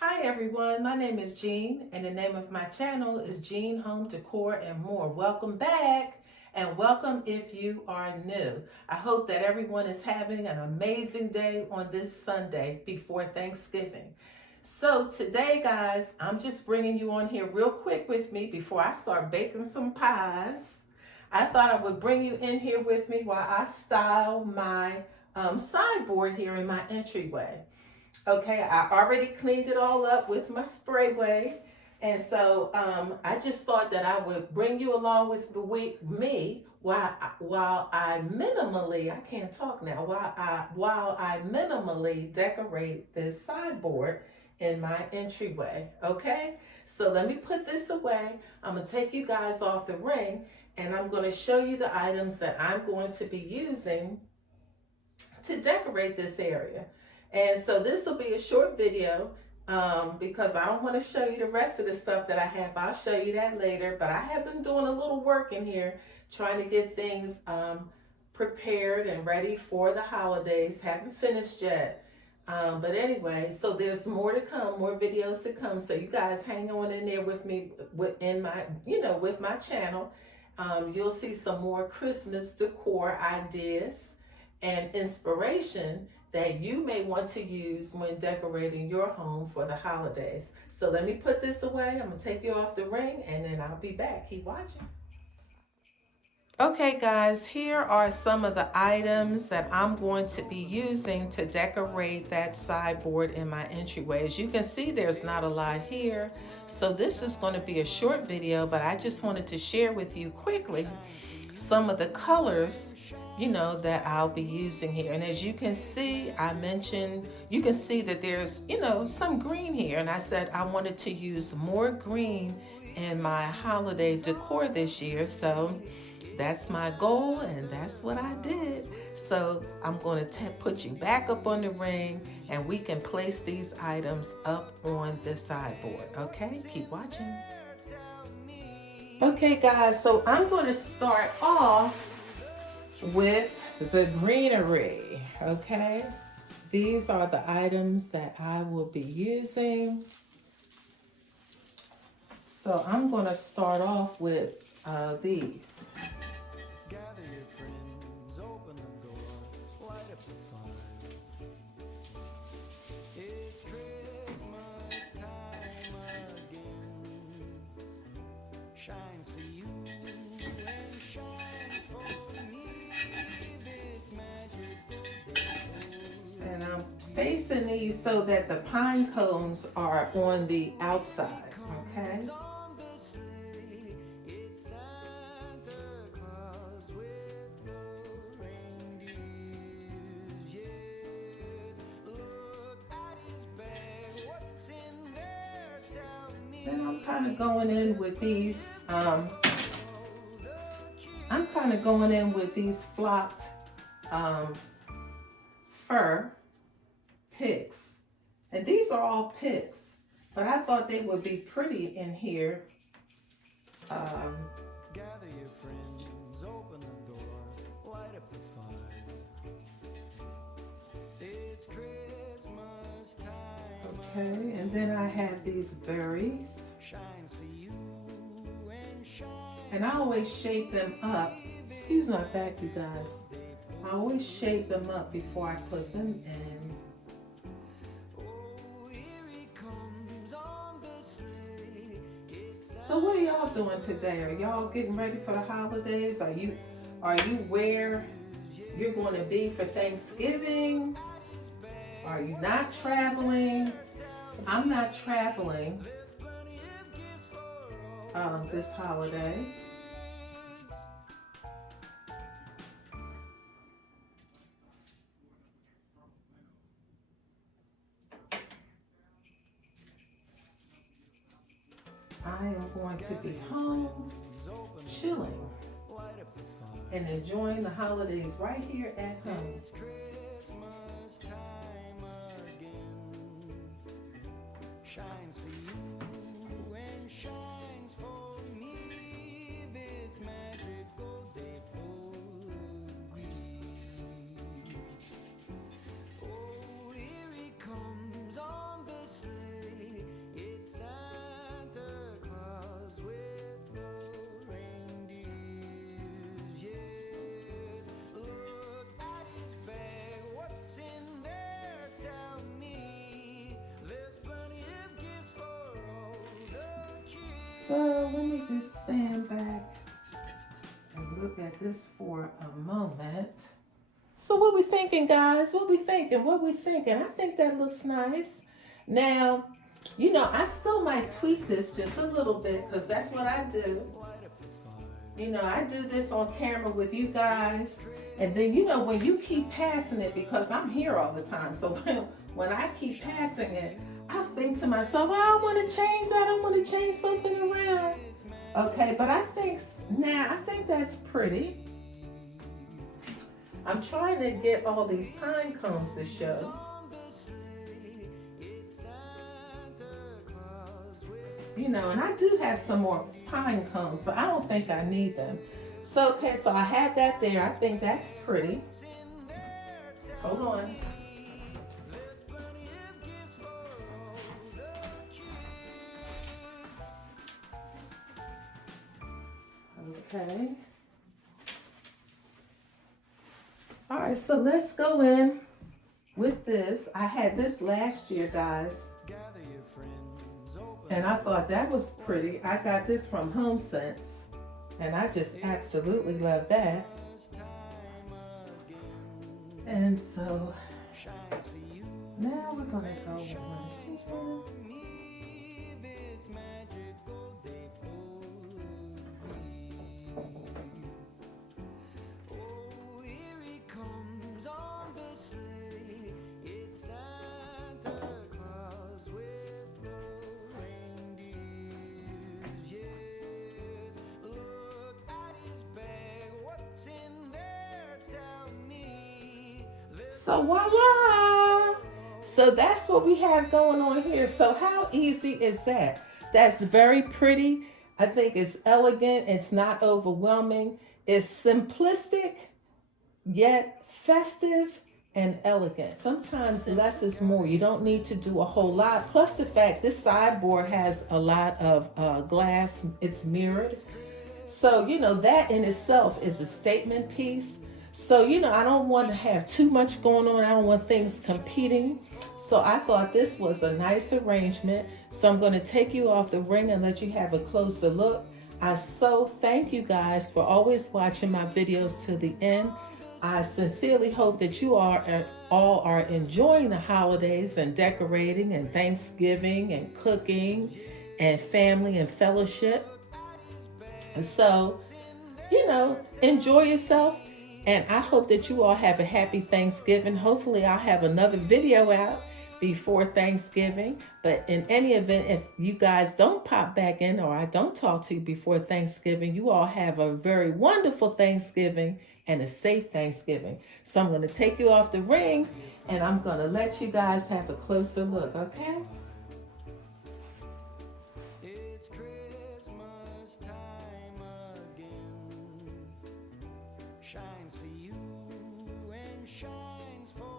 Hi everyone, my name is Jean and the name of my channel is Jean Home Decor and More. Welcome back and welcome if you are new. I hope that everyone is having an amazing day on this Sunday before Thanksgiving. So today guys, I'm just bringing you on here real quick with me before I start baking some pies. I thought I would bring you in here with me while I style my sideboard here in my entryway. Okay, I already cleaned it all up with my sprayway. And so I just thought that I would bring you along with me while I minimally, I can't talk now, while I minimally decorate this sideboard in my entryway, okay? So let me put this away. I'm gonna take you guys off the ring and I'm gonna show you the items that I'm going to be using to decorate this area. And so this will be a short video because I don't want to show you the rest of the stuff that I have. I'll show you that later, but I have been doing a little work in here trying to get things prepared and ready for the holidays. Haven't finished yet. But anyway, so there's more to come, more videos to come. So you guys hang on in there with me with my channel. You'll see some more Christmas decor ideas and inspiration that you may want to use when decorating your home for the holidays. So let me put this away. I'm gonna take you off the ring and then I'll be back. Keep watching. Okay guys, here are some of the items that I'm going to be using to decorate that sideboard in my entryway. As you can see, there's not a lot here. So this is going to be a short video, but I just wanted to share with you quickly some of the colors that I'll be using here. And as you can see, you can see that there's some green here, and I said I wanted to use more green in my holiday decor this year. So that's my goal and that's what I did. So I'm going to put you back up on the ring and we can place these items up on the sideboard. Okay, keep watching. Okay guys, so I'm going to start off with the greenery. Okay, these are the items that I will be using. So I'm going to start off with these. Gather your friends, open the door, light up the fire. It's Christmas time again. Shines for you and shines for me. This magical day. And I'm facing these so that the pine cones are on the outside. Okay. Then I'm kind of going in with these. Flocked fir picks, and these are all picks. But I thought they would be pretty in here. Gather your friends, open the door, light up the fire. It's Christmas time. Okay, and then I have these berries. Shines for you and shines. And I always shake them up. Excuse my back, you guys. I always shake them up before I put them in. So what are y'all doing today? Are y'all getting ready for the holidays? Are you where you're going to be for Thanksgiving? Are you not traveling? I'm not traveling this holiday. I am going to be home, chilling, and enjoying the holidays right here at home. Shines for you and shines for me. This magical day full of glee. Oh, here he comes on the sleigh. So let me just stand back and look at this for a moment. So what we thinking, guys? What we thinking? What we thinking? I think that looks nice. Now, you know, I still might tweak this just a little bit because that's what I do. You know, I do this on camera with you guys. And then, you know, when you keep passing it, because I'm here all the time. So when I keep passing it, I think to myself, I want to change that. I want to change something around. Okay, but I think that's pretty. I'm trying to get all these pine cones to show. You know, and I do have some more pine cones, but I don't think I need them. So, okay, so I have that there. I think that's pretty. Hold on. Okay. All right, so let's go in with this. I had this last year, guys. And I thought that was pretty. I got this from HomeSense. And I just absolutely love that. And so now we're gonna go with one here. So voila! So that's what we have going on here. So how easy is that? That's very pretty. I think it's elegant. It's not overwhelming. It's simplistic, yet festive and elegant. Sometimes less is more. You don't need to do a whole lot. Plus the fact this sideboard has a lot of glass. It's mirrored. So, you know, that in itself is a statement piece. So, you know, I don't want to have too much going on. I don't want things competing. So I thought this was a nice arrangement. So I'm going to take you off the ring and let you have a closer look. I so thank you guys for always watching my videos to the end. I sincerely hope that you all are enjoying the holidays and decorating and Thanksgiving and cooking and family and fellowship. So, you know, enjoy yourself. And I hope that you all have a happy Thanksgiving. Hopefully I'll have another video out before Thanksgiving. But in any event, if you guys don't pop back in or I don't talk to you before Thanksgiving, you all have a very wonderful Thanksgiving and a safe Thanksgiving. So I'm going to take you off the ring and I'm going to let you guys have a closer look, okay? Shines for you and shines for